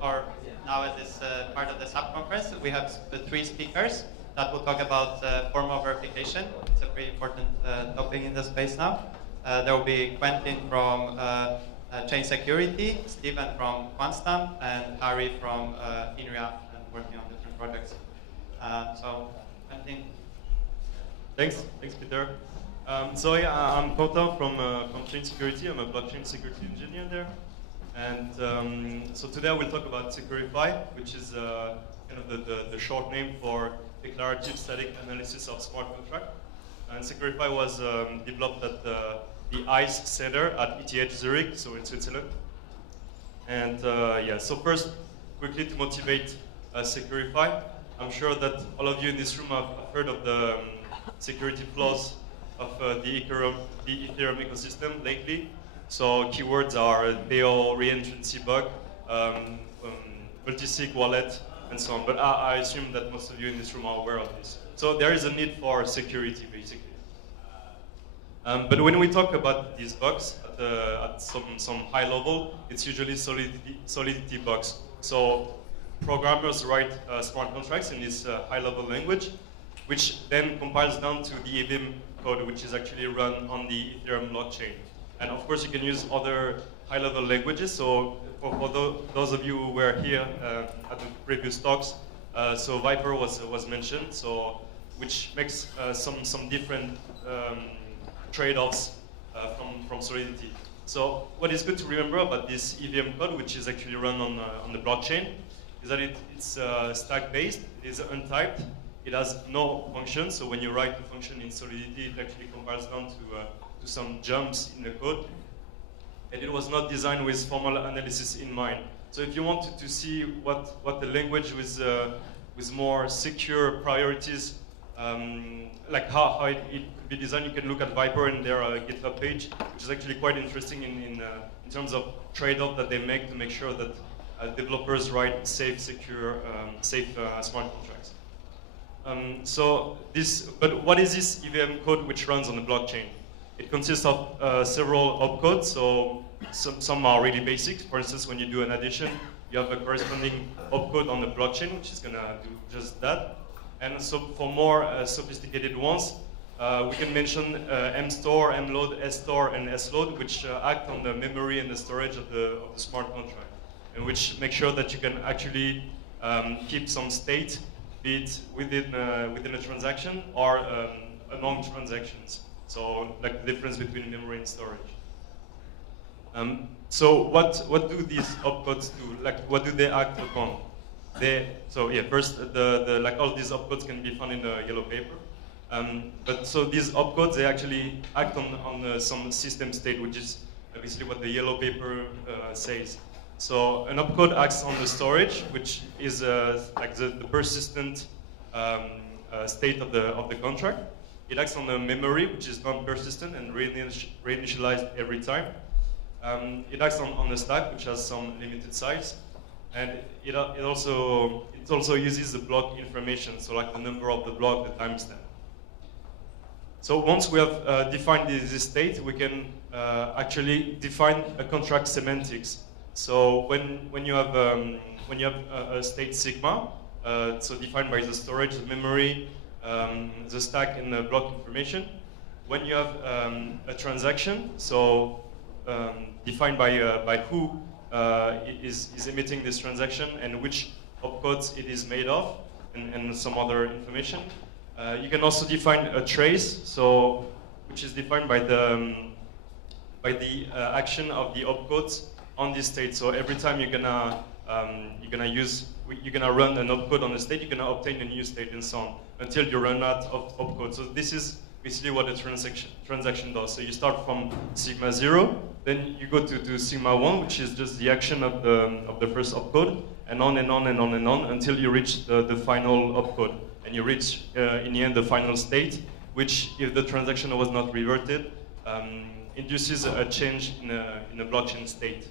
or now at this part of the SAP conference, we have the 3 speakers that will talk about formal verification. It's a pretty important topic in the space now. There will be Quentin from Chain Security, Stephen from QuantStamp, and Harry from INRIA, and working on different projects. So, Quentin. Thanks, Peter. So yeah, I'm Quentin from Chain Security. I'm a blockchain security engineer there. And so today we'll talk about Securify, which is kind of the short name for Declarative Static Analysis of Smart Contract. And Securify was developed at the ICE Center at ETH Zurich, so in Switzerland. And yeah, so first, quickly to motivate Securify, I'm sure that all of you in this room have heard of the security flaws of the Ethereum ecosystem lately. So keywords are DAO, reentrancy bug, multi-sig wallet, and so on. But I assume that most of you in this room are aware of this. So there is a need for security, basically. But when we talk about these bugs at some high level, it's usually solidity bugs. So programmers write smart contracts in this high-level language, which then compiles down to the Hibon code, which is actually run on the Ethereum blockchain. And of course, you can use other high-level languages. So for those of you who were here at the previous talks, so Viper was mentioned, so which makes some different trade-offs from Solidity. So what is good to remember about this EVM code, which is actually run on the blockchain, is that it's stack-based, it is untyped, it has no function, so when you write the function in Solidity, it actually compiles down to some jumps in the code. And it was not designed with formal analysis in mind. So if you wanted to see what the language with more secure priorities, like how it could be designed, you can look at Viper and their GitHub page, which is actually quite interesting in terms of trade-off that they make to make sure that developers write safe, secure, smart contracts. But what is this EVM code which runs on the blockchain? It consists of several opcodes, so some are really basic. For instance, when you do an addition, you have a corresponding opcode on the blockchain, which is gonna do just that. And so for more sophisticated ones, we can mention mstore, mload, store, and sload, which act on the memory and the storage of the smart contract, and which make sure that you can actually keep some state, be it within a transaction or among transactions. So like the difference between memory and storage. So what do these opcodes do? Like what do they act upon? First like all these opcodes can be found in the yellow paper. But so these opcodes, they actually act on some system state, which is basically what the yellow paper says. So an opcode acts on the storage, which is like the persistent state of the contract. It acts on the memory, which is non-persistent and reinitialized every time. It acts on the stack, which has some limited size, and it also uses the block information, so like the number of the block, the timestamp. So once we have defined this state, we can actually define a contract semantics. So when you have a state sigma, so defined by the storage, the memory, the stack, and the block information. When you have a transaction, so defined by who is emitting this transaction and which opcodes it is made of, and some other information. You can also define a trace, so which is defined by the action of the opcodes on this state. So every time you're gonna run an opcode on the state, you're gonna obtain a new state and so on until you run out of opcode. So this is basically what a transaction does. So you start from sigma 0, then you go to sigma 1, which is just the action of the first opcode, and on and on and on and on until you reach the final opcode. And you reach, in the end, the final state, which, if the transaction was not reverted, induces a change in a blockchain state.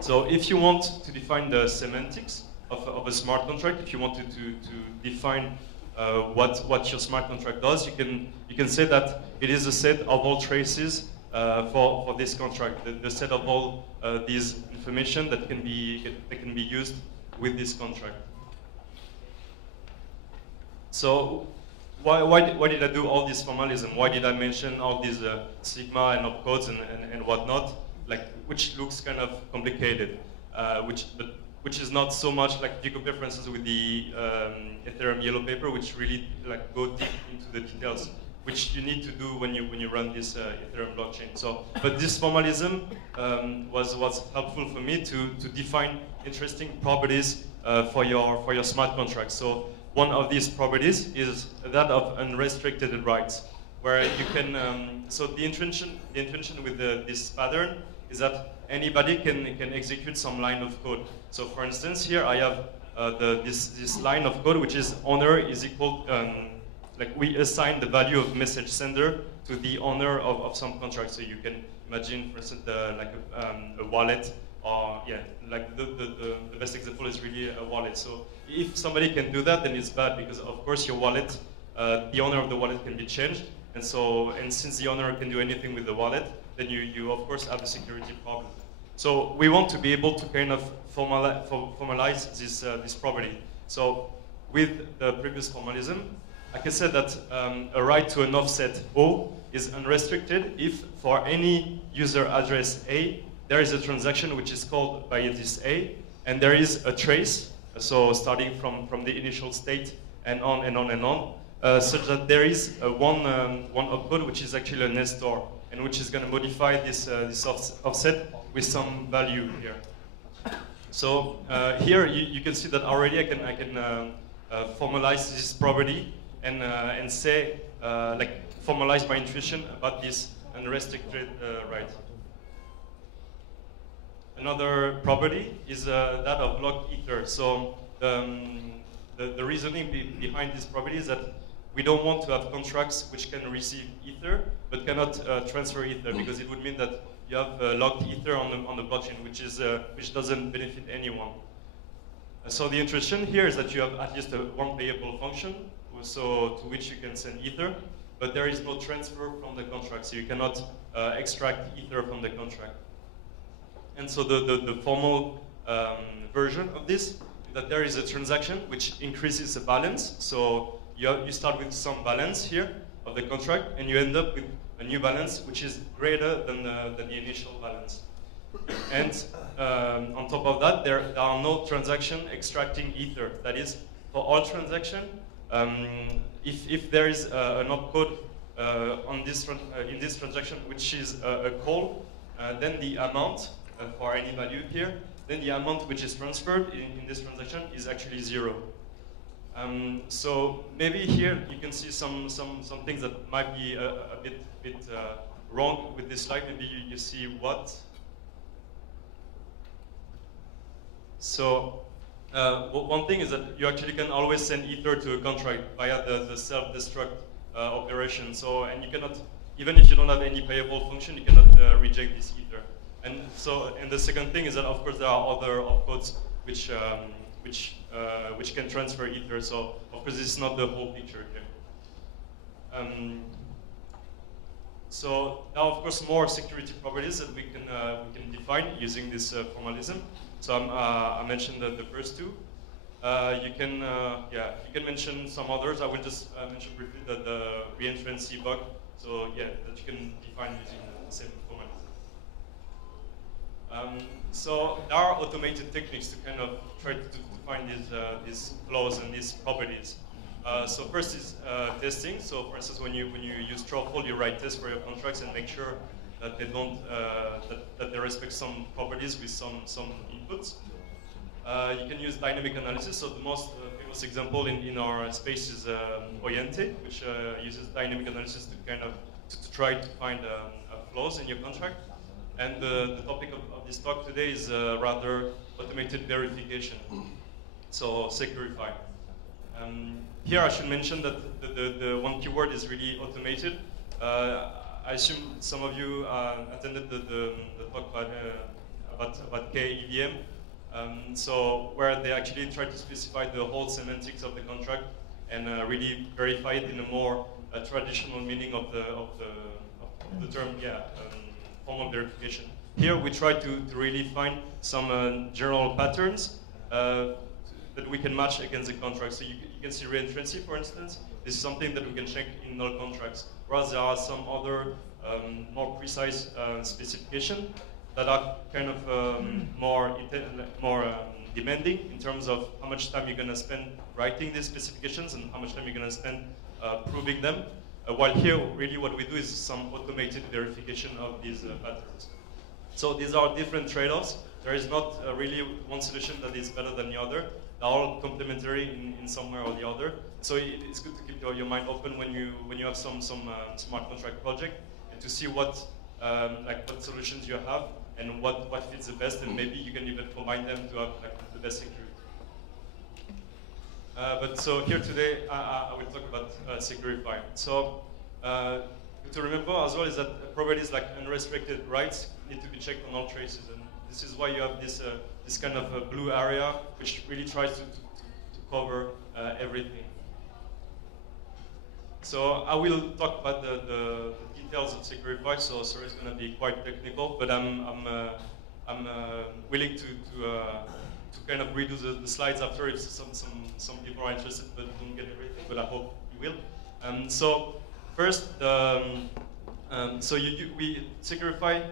So if you want to define the semantics of a smart contract, if you wanted to define what your smart contract does, you can say that it is a set of all traces for this contract, the set of all these information that can be used with this contract. So why did I do all this formalism? Why did I mention all these sigma and opcodes and whatnot, which looks kind of complicated, which is not so much like if you compare, for instance, with the Ethereum yellow paper, which really go deep into the details, which you need to do when you run this Ethereum blockchain. So, but this formalism was helpful for me to define interesting properties for your smart contract. So one of these properties is that of unrestricted writes, where you can. So the intention with this pattern is that anybody can execute some line of code. So for instance, here I have this line of code, which is owner is equal. We assign the value of message sender to the owner of some contract. So you can imagine, for instance, a wallet, or the best example is really a wallet. So if somebody can do that, then it's bad, because of course your wallet, the owner of the wallet can be changed, and since the owner can do anything with the wallet, then you of course have a security problem. So we want to be able to kind of formalize this property. So with the previous formalism, I can say that a write to an offset O is unrestricted if for any user address A, there is a transaction which is called by this A, and there is a trace, so starting from the initial state and on and on and on, such that there is one opcode which is actually a nestor, and which is going to modify this offset with some value here. So here you can see that already I can formalize this property and say formalize my intuition about this unrestricted write. Another property is that of locked ether. So the reasoning behind this property is that we don't want to have contracts which can receive ether but cannot transfer ether, because it would mean that you have locked ether on the blockchain, which doesn't benefit anyone. So the intuition here is that you have at least one payable function, so to which you can send ether, but there is no transfer from the contract, so you cannot extract ether from the contract. And so the formal version of this is that there is a transaction which increases the balance. So you start with some balance here of the contract, and you end up with a new balance which is greater than the initial balance. And on top of that, there are no transaction extracting ether. That is, for all transaction, if there is an opcode in this transaction which is a call, then the amount for any value here, then the amount which is transferred in this transaction is actually 0. So maybe here you can see some things that might be a bit wrong with this slide. Maybe you see what. So one thing is that you actually can always send ether to a contract via the self-destruct operation. So, and you cannot, even if you don't have any payable function, you cannot reject this ether. And so, and the second thing is that of course there are other opcodes which can transfer ether. So of course this is not the whole picture here. So now of course more security properties that we can define using this formalism. So I mentioned the first two. You can mention some others. I will just mention briefly the reinference bug. So yeah, that you can define using the same formalism. So there are automated techniques to kind of try to find these flaws and these properties. So first is testing. So for instance, when you use truffle, you write tests for your contracts and make sure that they don't that they respect some properties with some inputs. You can use dynamic analysis. So the most famous example in our space is Oyente, which uses dynamic analysis to kind of to try to find flaws in your contract. And the topic of this talk today is rather automated verification. So Securify. Here I should mention that the one keyword is really automated. I assume some of you attended the talk about KEVM. So where they actually try to specify the whole semantics of the contract and really verify it in a more traditional meaning of the term, formal verification. Here we try to really find some general patterns that we can match against the contract. So you can see reentrancy, for instance. This is something that we can check in null contracts. Whereas there are some other more precise specifications that are kind of more demanding in terms of how much time you're going to spend writing these specifications and how much time you're going to spend proving them. While here, really what we do is some automated verification of these patterns. So these are different trade-offs. There is not really one solution that is better than the other. They're all complementary in some way or the other. So it's good to keep your mind open when you have some smart contract project and to see what solutions you have and what fits the best, and maybe you can even combine them to have the best security. But so here today, I will talk about Securify. So to remember as well is that properties like unrestricted writes need to be checked on all traces, and this is why you have this kind of blue area which really tries to cover everything. So I will talk about the details of Securify. So sorry, it's going to be quite technical, but I'm willing to kind of redo the slides after if some people are interested but don't get everything. But I hope you will. So first, Securify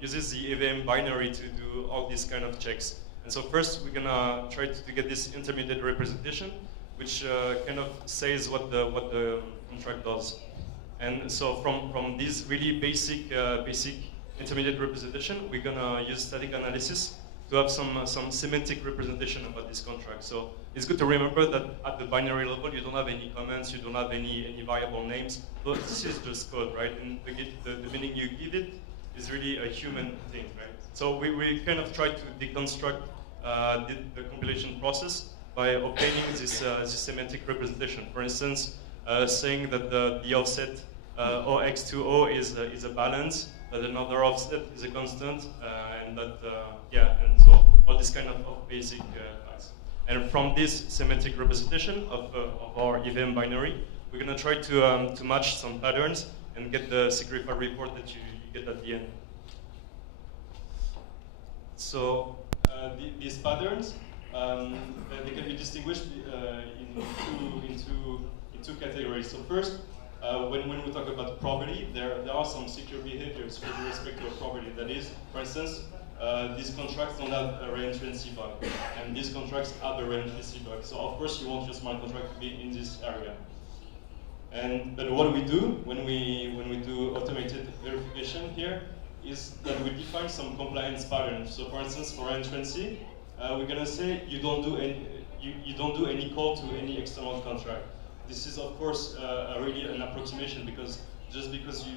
uses the EVM binary to do all these kind of checks. And so first, we're gonna try to get this intermediate representation, which kind of says what the contract does. And so from this really basic intermediate representation, we're gonna use static analysis to have some semantic representation about this contract. So it's good to remember that at the binary level, you don't have any comments, you don't have any variable names. But this is just code, right? And the meaning you give it is really a human thing, right? So we kind of try to deconstruct the compilation process by obtaining this semantic representation. For instance, saying that the offset OX to O is a balance, that another offset is a constant, and that, and so all this kind of basic facts. And from this semantic representation of our EVM binary, we're going to try to match some patterns and get the Securify report that you get at the end. So these patterns, they can be distinguished in two categories. So first, when we talk about property, there are some secure behaviors with respect to a property. That is, for instance, these contracts don't have a reentrancy bug, and these contracts have a reentrancy bug. So of course, you want your smart contract to be in this area. But what we do when we do automated verification here is that we define some compliance patterns. So for instance, for reentrancy, we're gonna say you don't do any call to any external contract. This is, of course, really an approximation, because just because you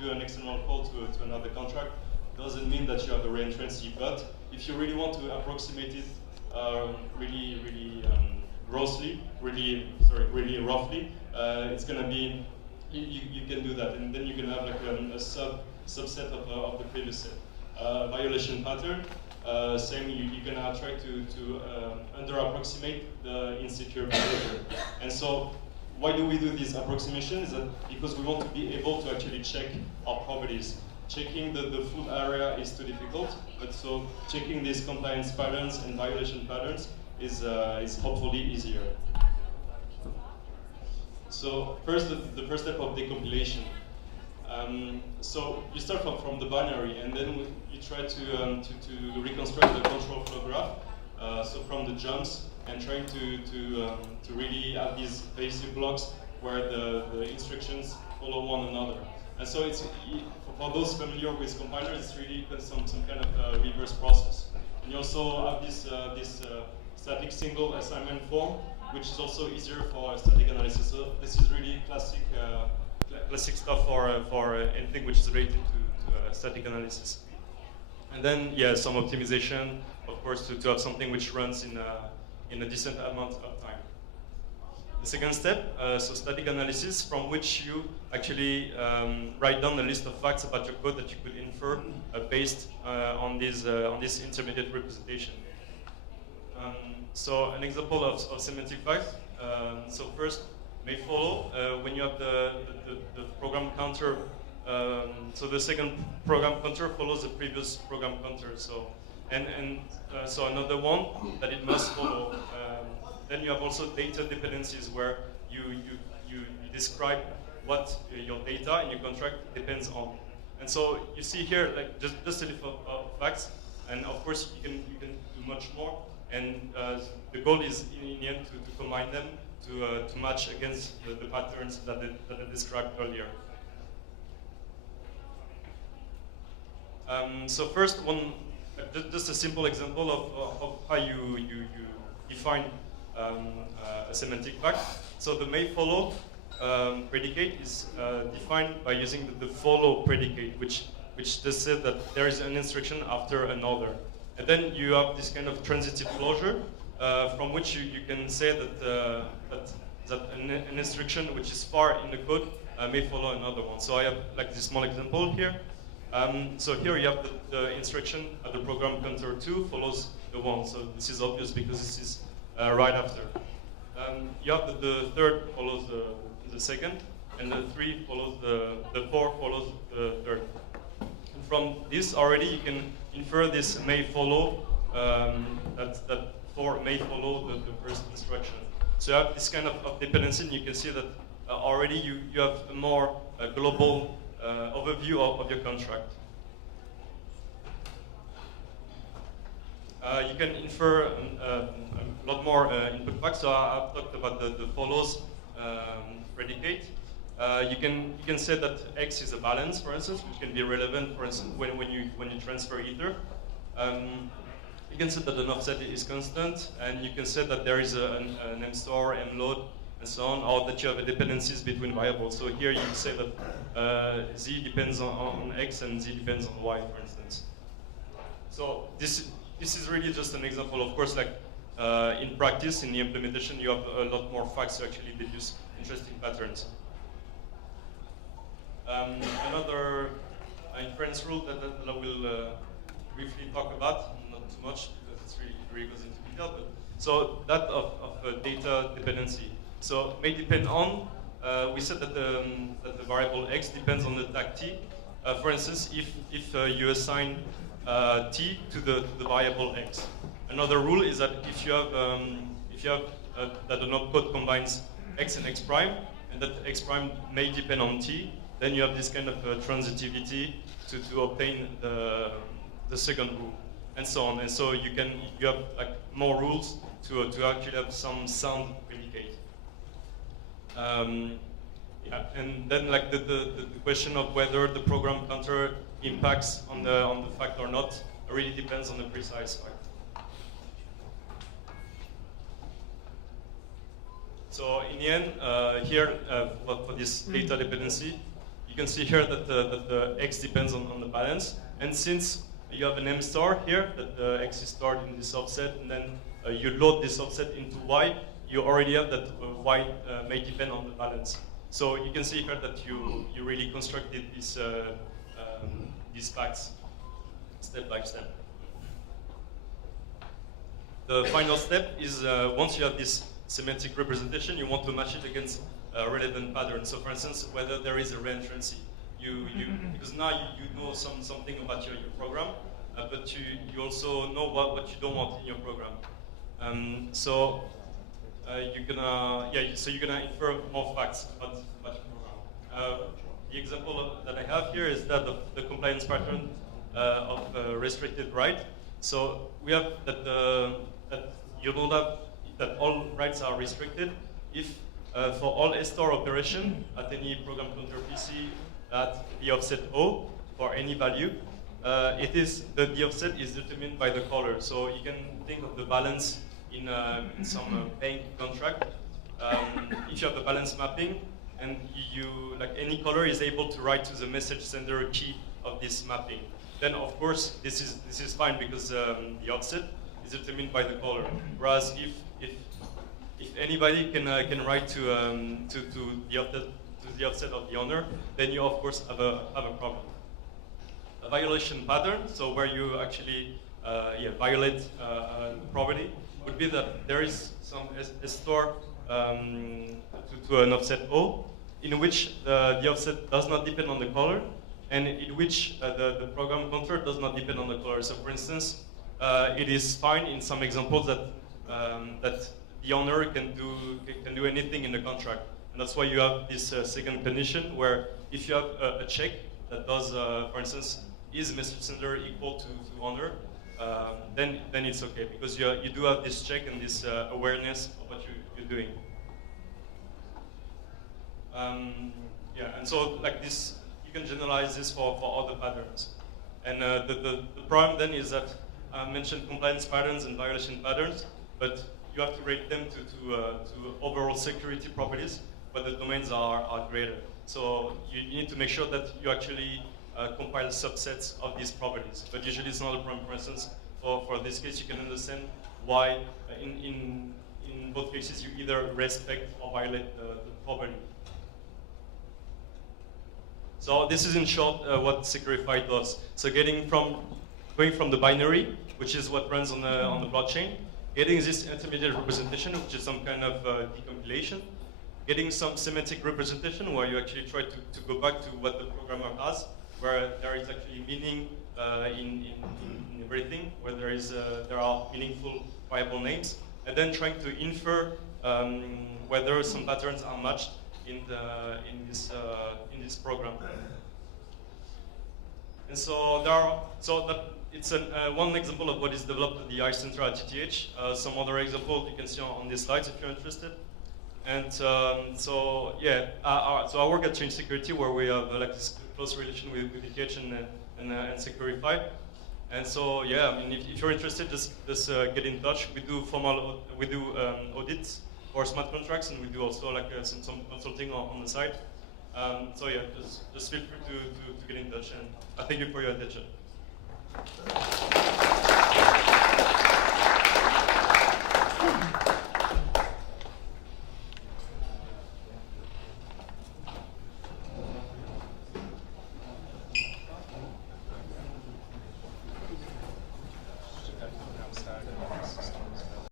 do an external call to another contract doesn't mean that you have a reentrancy. But if you really want to approximate it really roughly, it's going to be you can do that, and then you can have like a subset of the previous set. Violation pattern. Saying you're gonna try to under-approximate the insecure behavior. And so, why do we do this approximation? Is that because we want to be able to actually check our properties. Checking the full area is too difficult, but so checking these compliance patterns and violation patterns is hopefully easier. So first, the first step of decompilation. So you start from the binary, and then you try to reconstruct the control flow graph. So from the jumps, and trying to really have these basic blocks where the instructions follow one another. And so it's for those familiar with compilers, it's really some kind of reverse process. And you also have this static single assignment form, which is also easier for static analysis. So this is really classic stuff for anything which is related to static analysis. And then, yeah, some optimization, of course, to have something which runs in a decent amount of time. The second step, so static analysis, from which you actually write down a list of facts about your code that you could infer based on this intermediate representation. So an example of semantic facts. So first, MayFollow, when you have the program counter, so the second program counter follows the previous program counter. So, so another one that it must follow. Then you have also data dependencies where you describe what your data in your contract depends on. And so you see here, like just a little facts, and of course you can do much more. And the goal is in the end to combine them to match against the patterns that I described earlier. So first just a simple example of how you define a semantic fact. So the MayFollow predicate is defined by using the follow predicate, which just says that there is an instruction after another. And then you have this kind of transitive closure from which you can say that an instruction which is far in the code may follow another one. So I have like this small example here. So here you have the instruction at the program counter 2 follows the 1. So this is obvious because this is right after. You have the third follows the second, and the 3 follows the 4 follows the third. And from this already you can infer this may follow, that 4 may follow the first instruction. So you have this kind of dependency, and you can see that already you have a more global overview of your contract. You can infer a lot more input facts. So I've talked about the follows predicate. You can say that X is a balance, for instance, which can be relevant, for instance, when you transfer Ether. You can say that an offset is constant, and you can say that there is an mstore, mload, and so on, or that you have dependencies between variables. So here you say that Z depends on X and Z depends on Y, for instance. So this is really just an example. Of course, like in practice, in the implementation, you have a lot more facts to actually deduce interesting patterns. Another inference rule that I will briefly talk about, not too much because it really goes into detail, but so that of data dependency. So MayDepOn, we said that the variable X depends on the tag T. For instance, if you assign T to the variable X. Another rule is that if you have that an opcode combines X and X prime, and that X prime may depend on T, then you have this kind of transitivity to obtain the second rule, and so on. And so you have like more rules to actually have some sound predicate. Yeah, and then like the question of whether the program counter impacts on the fact or not really depends on the precise fact. So in the end, here for this data dependency, you can see here that the X depends on the balance, and since you have an M star here, that the X is stored in this offset, and then you load this offset into Y, you already have that Y may depend on the balance. So you can see here that you really constructed these facts step by step. The final step is once you have this semantic representation, you want to match it against relevant patterns. So for instance, whether there is a reentrancy. Because now you know something about your program, but you also know what you don't want in your program. So you're gonna infer more facts about your program. The example that I have here is that of the compliance pattern of restricted write. So we have that you don't have that all writes are restricted if for all store operation at any program counter PC at the offset O for any value, the offset is determined by the caller. So you can think of the balance in some bank contract. If you have the balance mapping, and like any caller is able to write to the message sender key of this mapping, then of course this is fine because the offset is determined by the caller. Whereas if anybody can write to the offset of the owner, then you of course have a problem. A violation pattern, so where you actually violate property, would be that there is a store to an offset O, in which the offset does not depend on the color, and in which the program counter does not depend on the color. So, for instance, it is fine in some examples that that the owner can do anything in the contract, and that's why you have this second condition where if you have a check that does, for instance, is message sender equal to owner, then it's okay, because you do have this check and this awareness of what you're doing. Yeah, and so like this, you can generalize this for other patterns. And the problem then is that I mentioned compliance patterns and violation patterns, but you have to rate them to overall security properties, but the domains are greater. So you need to make sure that you actually compile subsets of these properties. But usually it's not a problem. For instance, for this case, you can understand why in both cases you either respect or violate the property. So this is in short what Securify does. So going from the binary, which is what runs on the blockchain, getting this intermediate representation, which is some kind of decompilation, getting some semantic representation where you actually try to go back to what the programmer has, where there is actually meaning in everything, where there are meaningful variable names, and then trying to infer whether some patterns are matched in this program. And so it's one example of what is developed at the I Center at TTH. Some other examples you can see on these slides if you're interested. And so I work at Change Security, where we have like this close relation with TTH and Securify. And so yeah, I mean, if you're interested, just get in touch. We do audits for smart contracts, and we do also like some consulting on the side. So yeah, just feel free to get in touch, and I thank you for your attention.